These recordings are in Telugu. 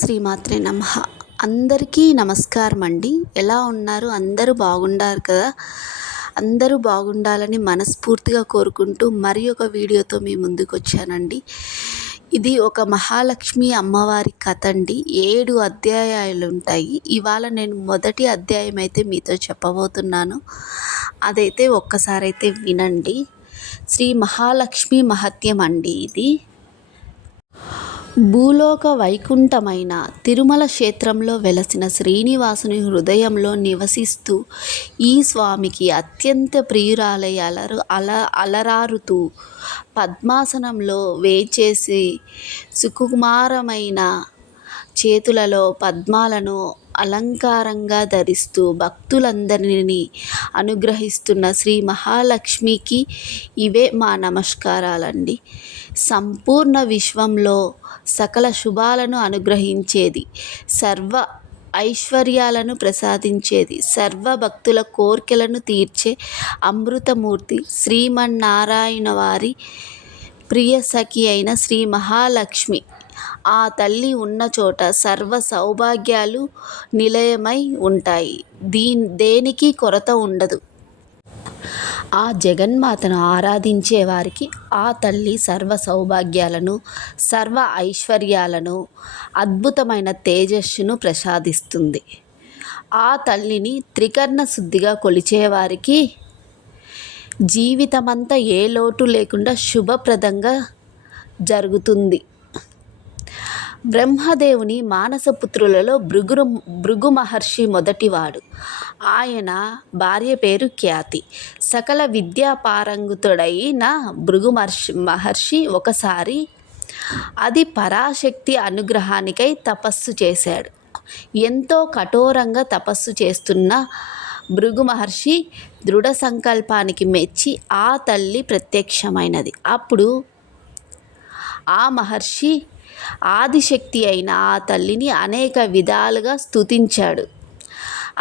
శ్రీమాత్రే నమః. అందరికీ నమస్కారం అండి. ఎలా ఉన్నారు? అందరూ బాగుండారు కదా? అందరూ బాగుండాలని మనస్ఫూర్తిగా కోరుకుంటూ మరి ఒక వీడియోతో మీ ముందుకు వచ్చానండి. ఇది ఒక మహాలక్ష్మి అమ్మవారి కథ అండి. 7 అధ్యాయాలు ఉంటాయి. ఇవాళ నేను మొదటి అధ్యాయం అయితే మీతో చెప్పబోతున్నాను. అదైతే ఒక్కసారైతే వినండి. శ్రీ మహాలక్ష్మి మహత్యం అండి ఇది. భూలోక వైకుంఠమైన తిరుమల క్షేత్రంలో వెలసిన శ్రీనివాసుని హృదయంలో నివసిస్తూ ఈ స్వామికి అత్యంత ప్రియురాలై అలరారుతూ పద్మాసనంలో వేచేసి సుకుమారమైన చేతులలో పద్మాలను అలంకారంగా ధరిస్తూ భక్తులందరినీ అనుగ్రహిస్తున్న శ్రీ మహాలక్ష్మికి ఇవే మా నమస్కారాలండి. సంపూర్ణ విశ్వంలో సకల శుభాలను అనుగ్రహించేది, సర్వ ఐశ్వర్యాలను ప్రసాదించేది, సర్వ భక్తుల కోర్కెలను తీర్చే అమృతమూర్తి శ్రీమన్నారాయణ వారి ప్రియ సఖి అయిన శ్రీ మహాలక్ష్మి. ఆ తల్లి ఉన్న చోట సర్వ సౌభాగ్యాలు నిలయమై ఉంటాయి. దేనికి కొరత ఉండదు. ఆ జగన్మాతను ఆరాధించే వారికి ఆ తల్లి సర్వ సౌభాగ్యాలను, సర్వ ఐశ్వర్యాలను, అద్భుతమైన తేజస్సును ప్రసాదిస్తుంది. ఆ తల్లిని త్రికరణ శుద్ధిగా కొలిచేవారికి జీవితమంతా ఏ లోటు లేకుండా శుభప్రదంగా జరుగుతుంది. బ్రహ్మదేవుని మానసపుత్రులలో భృగు మహర్షి మొదటివాడు. ఆయన భార్య పేరు ఖ్యాతి. సకల విద్యాపారంగుతుడైన భృగు మహర్షి ఒకసారి అది పరాశక్తి అనుగ్రహానికై తపస్సు చేశాడు. ఎంతో కఠోరంగా తపస్సు చేస్తున్న భృగు మహర్షి దృఢ సంకల్పానికి మెచ్చి ఆ తల్లి ప్రత్యక్షమైనది. అప్పుడు ఆ మహర్షి ఆదిశక్తి అయిన ఆ తల్లిని అనేక విధాలుగా స్తుతించాడు.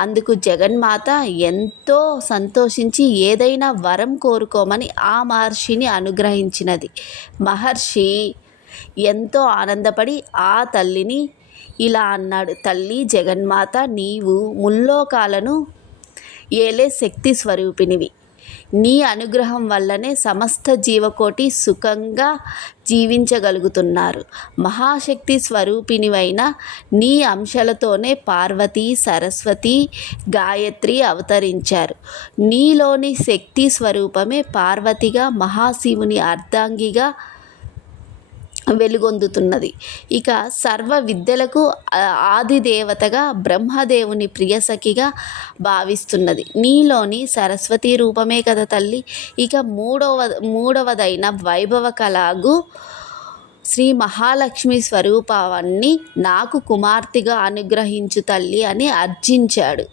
అందుకు జగన్మాత ఎంతో సంతోషించి ఏదైనా వరం కోరుకోమని ఆ మహర్షిని అనుగ్రహించినది. మహర్షి ఎంతో ఆనందపడి ఆ తల్లిని ఇలా అన్నాడు: తల్లి జగన్మాత, నీవు ముల్లోకాలను ఏలే శక్తి స్వరూపినివి. నీ అనుగ్రహం వల్లనే సమస్త జీవకోటి సుఖంగా జీవించగలుగుతున్నారు. మహాశక్తి స్వరూపినివైన నీ అంశాలతోనే పార్వతి, సరస్వతి, గాయత్రి అవతరించారు. నీలోని శక్తి స్వరూపమే పార్వతిగా, మహాశివుని అర్ధాంగిగా వెలుగొందుతున్నది. ఇక సర్వ విద్యలకు ఆదిదేవతగా బ్రహ్మదేవుని ప్రియసఖిగా భావిస్తున్నది. నీలోని సరస్వతి రూపమే కదా తల్లి. ఇక మూడవదైన వైభవ కళగు శ్రీ మహాలక్ష్మి స్వరూపాన్ని నాకు కుమార్తెగా అనుగ్రహించు తల్లి అని అర్జించాడు.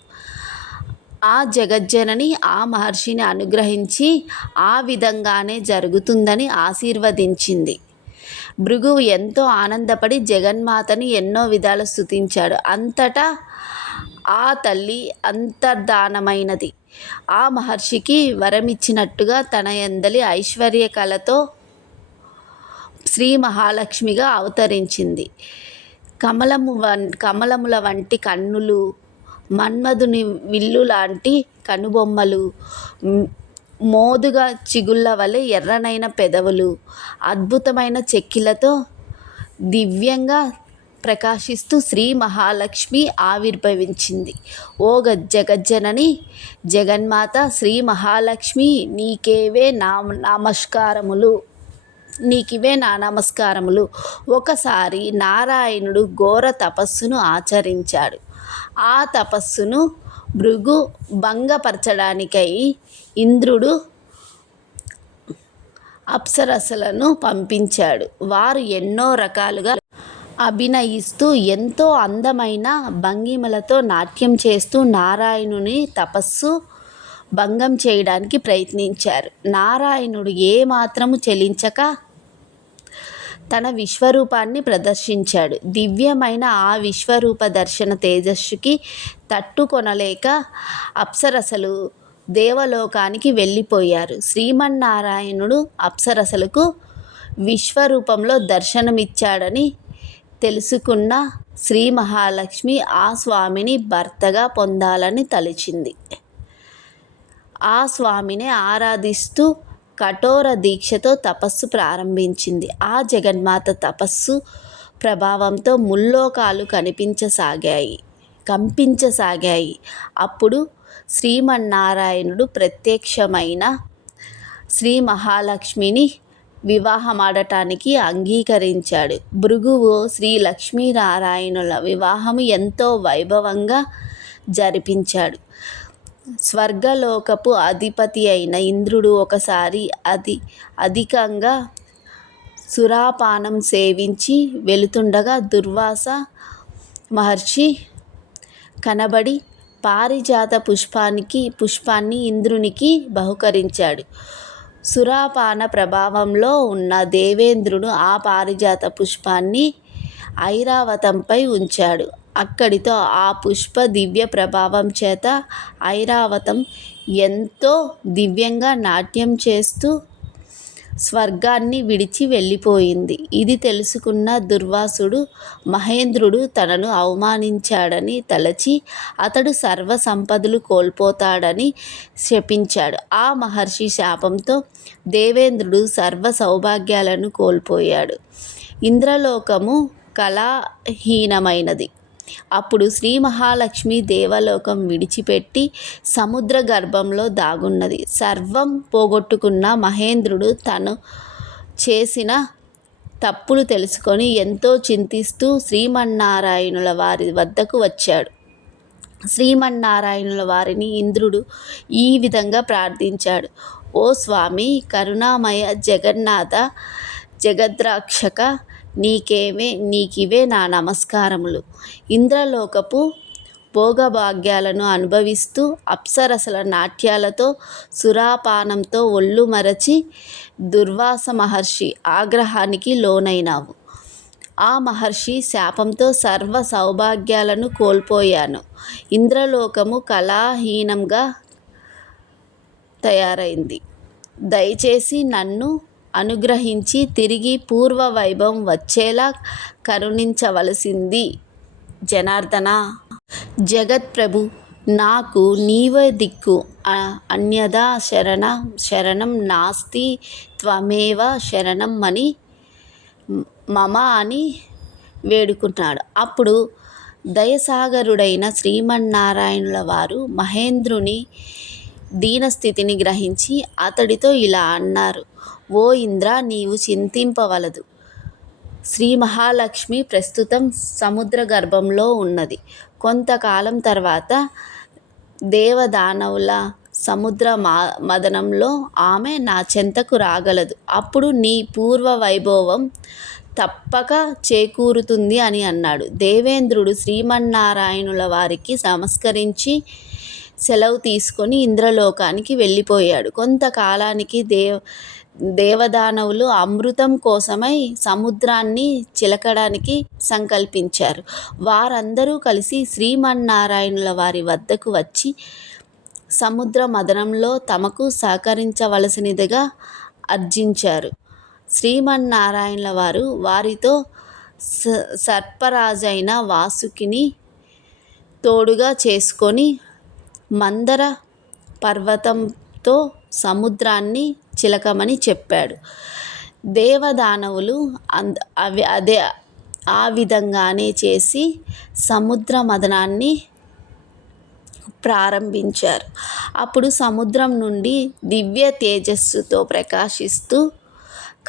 ఆ జగజ్జనని ఆ మహర్షిని అనుగ్రహించి ఆ విధంగానే జరుగుతుందని ఆశీర్వదించింది. భృగువు ఎంతో ఆనందపడి జగన్మాతని ఎన్నో విధాలు స్తుతించాడు. అంతటా ఆ తల్లి అంతర్ధానమైనది. ఆ మహర్షికి వరమిచ్చినట్టుగా తన యందలి ఐశ్వర్య కళతో శ్రీ మహాలక్ష్మిగా అవతరించింది. కమలముల వంటి కన్నులు, మన్మధుని విల్లు లాంటి కనుబొమ్మలు, మోదుగా చిగుళ్ళ వలె ఎర్రనైన పెదవులు, అద్భుతమైన చెక్కిలతో దివ్యంగా ప్రకాశిస్తూ శ్రీ మహాలక్ష్మి ఆవిర్భవించింది. ఓ జగజ్జనని జగన్మాత శ్రీ మహాలక్ష్మి, నీకివే నా నమస్కారములు. ఒకసారి నారాయణుడు ఘోర తపస్సును ఆచరించాడు. ఆ తపస్సును భృగు భంగపరచడానికై ఇంద్రుడు అప్సరసలను పంపించాడు. వారు ఎన్నో రకాలుగా అభినయిస్తూ ఎంతో అందమైన భంగిమలతో నాట్యం చేస్తూ నారాయణుని తపస్సు భంగం చేయడానికి ప్రయత్నించారు. నారాయణుడు ఏమాత్రము చెలించక తన విశ్వరూపాన్ని ప్రదర్శించాడు. దివ్యమైన ఆ విశ్వరూప దర్శన తేజస్సుకి తట్టుకొనలేక అప్సరసలు దేవలోకానికి వెళ్ళిపోయారు. శ్రీమన్నారాయణుడు అప్సరసలకు విశ్వరూపంలో దర్శనమిచ్చాడని తెలుసుకున్న శ్రీ మహాలక్ష్మి ఆ స్వామిని భర్తగా పొందాలని తలచింది. ఆ స్వామిని ఆరాధిస్తూ కఠోర దీక్షతో తపస్సు ప్రారంభించింది. ఆ జగన్మాత తపస్సు ప్రభావంతో ముల్లోకాలు కంపించసాగాయి. అప్పుడు శ్రీమన్నారాయణుడు ప్రత్యక్షమైన శ్రీ మహాలక్ష్మిని వివాహమాడటానికి అంగీకరించాడు. భృగువు శ్రీ లక్ష్మీనారాయణుల వివాహము ఎంతో వైభవంగా జరిపించాడు. స్వర్గలోకపు అధిపతి అయిన ఇంద్రుడు ఒకసారి అధికంగా సురాపానం సేవించి వెళుతుండగా దుర్వాస మహర్షి కనబడి పారిజాత పుష్పాన్ని ఇంద్రునికి బహుకరించాడు. సురాపాన ప్రభావంలో ఉన్న దేవేంద్రుడు ఆ పారిజాత పుష్పాన్ని ఐరావతంపై ఉంచాడు. అక్కడితో ఆ పుష్ప దివ్య ప్రభావం చేత ఐరావతం ఎంతో దివ్యంగా నాట్యం చేస్తూ స్వర్గాన్ని విడిచి వెళ్ళిపోయింది. ఇది తెలుసుకున్న దుర్వాసుడు మహేంద్రుడు తనను అవమానించాడని తలచి అతడు సర్వ సంపదలు కోల్పోతాడని శపించాడు. ఆ మహర్షి శాపంతో దేవేంద్రుడు సర్వ సౌభాగ్యాలను కోల్పోయాడు. ఇంద్రలోకము కళాహీనమైనది. అప్పుడు శ్రీ మహాలక్ష్మి దేవలోకం విడిచిపెట్టి సముద్ర గర్భంలో దాగున్నది. సర్వం పోగొట్టుకున్న మహేంద్రుడు తను చేసిన తప్పులు తెలుసుకొని ఎంతో చింతిస్తూ శ్రీమన్నారాయణుల వారి వద్దకు వచ్చాడు. శ్రీమన్నారాయణుల వారిని ఇంద్రుడు ఈ విధంగా ప్రార్థించాడు. ఓ స్వామి, కరుణామయ జగన్నాథ, జగద్రక్షక, నీకివే నా నమస్కారములు. ఇంద్రలోకపు భోగభాగ్యాలను అనుభవిస్తూ అప్సరసల నాట్యాలతో సురాపానంతో ఒళ్ళు మరచి దుర్వాస మహర్షి ఆగ్రహానికి లోనైనావు. ఆ మహర్షి శాపంతో సర్వ సౌభాగ్యాలను కోల్పోయాను. ఇంద్రలోకము కళాహీనంగా తయారైంది. దయచేసి నన్ను అనుగ్రహించి తిరిగి పూర్వ వైభవం వచ్చేలా కరుణించవలసింది జనార్దన. జగత్ప్రభు, నాకు నీవే దిక్కు, అన్యదా శరణం నాస్తి, త్వమేవ శరణం మమ అని వేడుకున్నాడు. అప్పుడు దయసాగరుడైన శ్రీమన్నారాయణుల వారు మహేంద్రుని దీనస్థితిని గ్రహించి అతడితో ఇలా అన్నారు. ఓ ఇంద్ర, నీవు చింతింపవలదు. శ్రీ మహాలక్ష్మి ప్రస్తుతం సముద్ర గర్భంలో ఉన్నది. కొంతకాలం తర్వాత దేవదానవుల సముద్ర మదనంలో ఆమె నా చెంతకు రాగలదు. అప్పుడు నీ పూర్వ వైభవం తప్పక చేకూరుతుంది అని అన్నాడు. దేవేంద్రుడు శ్రీమన్నారాయణుల వారికి నమస్కరించి సెలవు తీసుకొని ఇంద్రలోకానికి వెళ్ళిపోయాడు. కొంతకాలానికి దేవదానవులు అమృతం కోసమై సముద్రాన్ని చిలకడానికి సంకల్పించారు. వారందరూ కలిసి శ్రీమన్నారాయణుల వారి వద్దకు వచ్చి సముద్ర మదనంలో తమకు సహకరించవలసినదిగా అర్జించారు. శ్రీమన్నారాయణుల వారు వారితో సర్పరాజైన వాసుకిని తోడుగా చేసుకొని మందర పర్వతంతో సముద్రాన్ని చిలకమని చెప్పాడు. దేవదానవులు ఆ విధంగానే చేసి సముద్ర మదనాన్ని ప్రారంభించారు. అప్పుడు సముద్రం నుండి దివ్య తేజస్సుతో ప్రకాశిస్తూ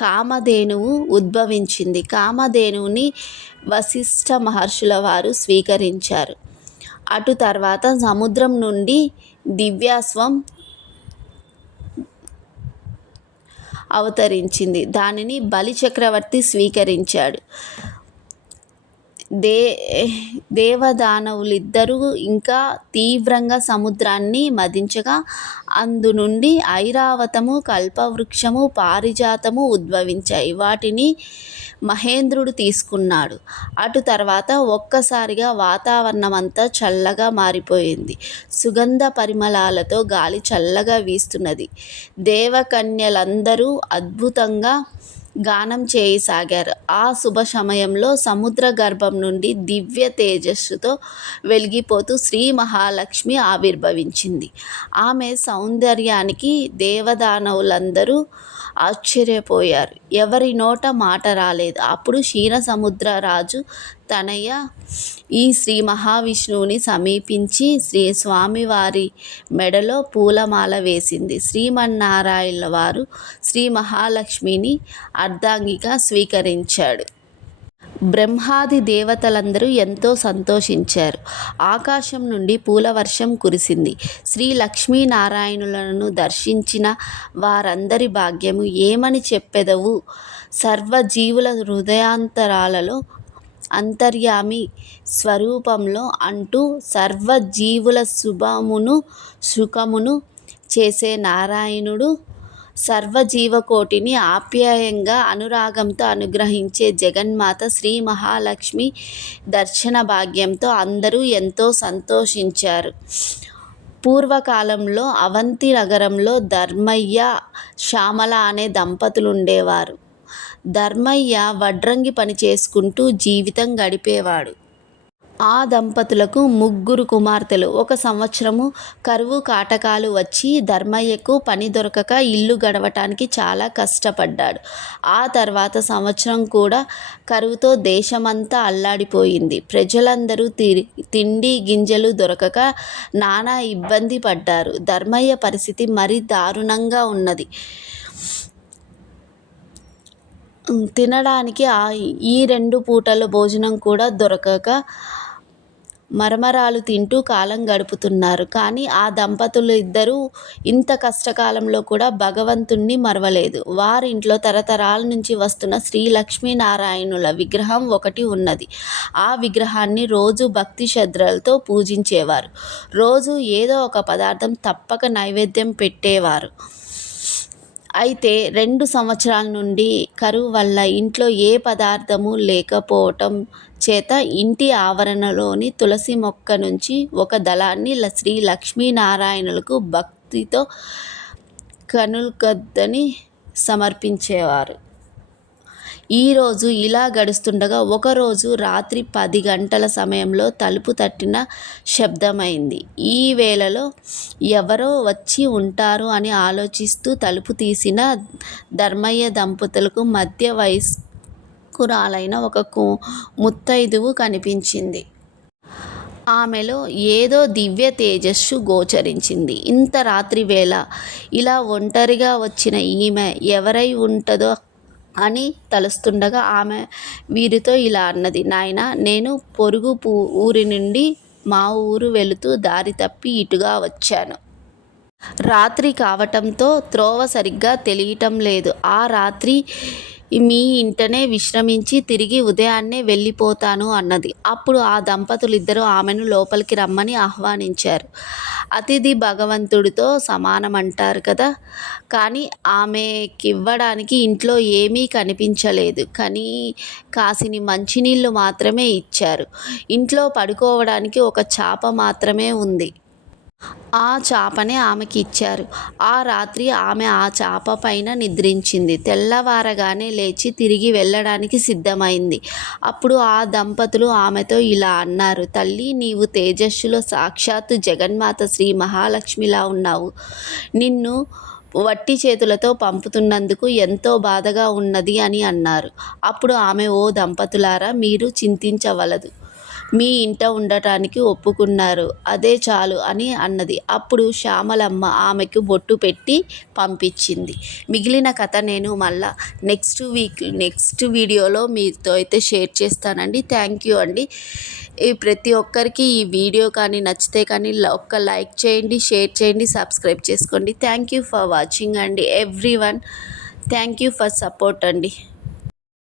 కామధేనువు ఉద్భవించింది. కామధేనువుని వశిష్ఠ మహర్షుల వారు స్వీకరించారు. అటు తర్వాత సముద్రం నుండి దివ్యాశ్వం అవతరించింది. దానిని బలి చక్రవర్తి స్వీకరించాడు. దేవదానవులిద్దరూ ఇంకా తీవ్రంగా సముద్రాన్ని మదించగా అందు నుండి ఐరావతము, కల్పవృక్షము, పారిజాతము ఉద్భవించాయి. వాటిని మహేంద్రుడు తీసుకున్నాడు. అటు తర్వాత ఒక్కసారిగా వాతావరణమంతా చల్లగా మారిపోయింది. సుగంధ పరిమళాలతో గాలి చల్లగా వీస్తున్నది. దేవకన్యలందరూ అద్భుతంగా గానం చేయసాగారు. ఆ శుభ సమయంలో సముద్ర గర్భం నుండి దివ్య తేజస్సుతో వెలిగిపోతూ శ్రీ మహాలక్ష్మి ఆవిర్భవించింది. ఆమె సౌందర్యానికి దేవదానవులందరూ ఆశ్చర్యపోయారు. ఎవరి నోట మాట రాలేదు. అప్పుడు క్షీరసముద్రరాజు తనయ ఈ శ్రీ మహావిష్ణువుని సమీపించి స్వామివారి మెడలో పూలమాల వేసింది. శ్రీమన్నారాయణ వారు శ్రీ మహాలక్ష్మిని అర్ధాంగిగా స్వీకరించాడు. బ్రహ్మాది దేవతలందరూ ఎంతో సంతోషించారు. ఆకాశం నుండి పూల వర్షం కురిసింది. శ్రీ లక్ష్మీనారాయణులను దర్శించిన వారందరి భాగ్యము ఏమని చెప్పెదవు? సర్వజీవుల హృదయాంతరాలలో అంతర్యామి స్వరూపంలో అంటూ సర్వజీవుల శుభమును సుఖమును చేసే నారాయణుడు, సర్వజీవకోటిని ఆప్యాయంగా అనురాగంతో అనుగ్రహించే జగన్మాత శ్రీ మహాలక్ష్మి దర్శన భాగ్యంతో అందరూ ఎంతో సంతోషించారు. పూర్వకాలంలో అవంతి నగరంలో ధర్మయ్య, శ్యామల అనే దంపతులుండేవారు. ధర్మయ్య వడ్రంగి పని చేసుకుంటూ జీవితం గడిపేవాడు. ఆ దంపతులకు 3 కుమార్తెలు. ఒక సంవత్సరము కరువు కాటకాలు వచ్చి ధర్మయ్యకు పని దొరకక ఇల్లు గడవటానికి చాలా కష్టపడ్డాడు. ఆ తర్వాత సంవత్సరం కూడా కరువుతో దేశమంతా అల్లాడిపోయింది. ప్రజలందరూ తిండి గింజలు దొరకక నానా ఇబ్బంది పడ్డారు. ధర్మయ్య పరిస్థితి మరీ దారుణంగా ఉన్నది. తినడానికి ఈ 2 పూటల భోజనం కూడా దొరకక మరమరాలు తింటూ కాలం గడుపుతున్నారు. కానీ ఆ దంపతులు ఇద్దరూ ఇంత కష్టకాలంలో కూడా భగవంతుణ్ణి మరవలేదు. వారింట్లో తరతరాల నుంచి వస్తున్న శ్రీ లక్ష్మీనారాయణుల విగ్రహం ఒకటి ఉన్నది. ఆ విగ్రహాన్ని రోజు భక్తి శ్రద్ధలతో పూజించేవారు. రోజు ఏదో ఒక పదార్థం తప్పక నైవేద్యం పెట్టేవారు. అయితే 2 సంవత్సరాల నుండి కరువు వల్ల ఇంట్లో ఏ పదార్థము లేకపోవటం చేత ఇంటి ఆవరణలోని తులసి మొక్క నుంచి ఒక దళాన్ని శ్రీ లక్ష్మీనారాయణులకు భక్తితో కనుగద్దని సమర్పించేవారు. ఈరోజు ఇలా గడుస్తుండగా ఒకరోజు రాత్రి 10 గంటల సమయంలో తలుపు తట్టిన శబ్దమైంది. ఈ వేళలో ఎవరో వచ్చి ఉంటారు అని ఆలోచిస్తూ తలుపు తీసిన ధర్మయ్య దంపతులకు మధ్య వయస్కురాలైన ఒక ముత్తైదువు కనిపించింది. ఆమెలో ఏదో దివ్య తేజస్సు గోచరించింది. ఇంత రాత్రి వేళ ఇలా ఒంటరిగా వచ్చిన ఈమె ఎవరై ఉంటుందో అని తలుస్తుండగా ఆమె వీరితో ఇలా అన్నది. నాయనా, నేను పొరుగు ఊరి నుండి మా ఊరు వెళుతూ దారి తప్పి ఇటుగా వచ్చాను. రాత్రి కావటంతో త్రోవ సరిగ్గా తెలియటం లేదు. ఆ రాత్రి మీ ఇంటనే విశ్రమించి తిరిగి ఉదయాన్నే వెళ్ళిపోతాను అన్నది. అప్పుడు ఆ దంపతులిద్దరూ ఆమెను లోపలికి రమ్మని ఆహ్వానించారు. అతిథి భగవంతుడితో సమానమంటారు కదా. కానీ ఆమెకివ్వడానికి ఇంట్లో ఏమీ కనిపించలేదు. కాసిని మంచినీళ్ళు మాత్రమే ఇచ్చారు. ఇంట్లో పడుకోవడానికి ఒక చాప మాత్రమే ఉంది. ఆ చాపనే ఆమెకి ఇచ్చారు. ఆ రాత్రి ఆమె ఆ చాప పైన నిద్రించింది. తెల్లవారగానే లేచి తిరిగి వెళ్ళడానికి సిద్ధమైంది. అప్పుడు ఆ దంపతులు ఆమెతో ఇలా అన్నారు. తల్లి, నీవు తేజస్సులో సాక్షాత్తు జగన్మాత శ్రీ మహాలక్ష్మిలా ఉన్నావు. నిన్ను వట్టి చేతులతో పంపుతున్నందుకు ఎంతో బాధగా ఉన్నది అని అన్నారు. అప్పుడు ఆమె, ఓ దంపతులారా, మీరు చింతించవలదు. మీ ఇంట ఉండటానికి ఒప్పుకున్నారు, అదే చాలు అని అన్నది. అప్పుడు శ్యామలమ్మ ఆమెకు బొట్టు పెట్టి పంపించింది. మిగిలిన కథ నేను మళ్ళా నెక్స్ట్ వీడియోలో మీతో అయితే షేర్ చేస్తానండి. థ్యాంక్ యూ అండి. ప్రతి ఒక్కరికి ఈ వీడియో కానీ నచ్చితే కానీ ఒక్క లైక్ చేయండి, షేర్ చేయండి, సబ్స్క్రైబ్ చేసుకోండి. థ్యాంక్ యూ ఫర్ వాచింగ్ అండి everyone. Thank you for support అండి.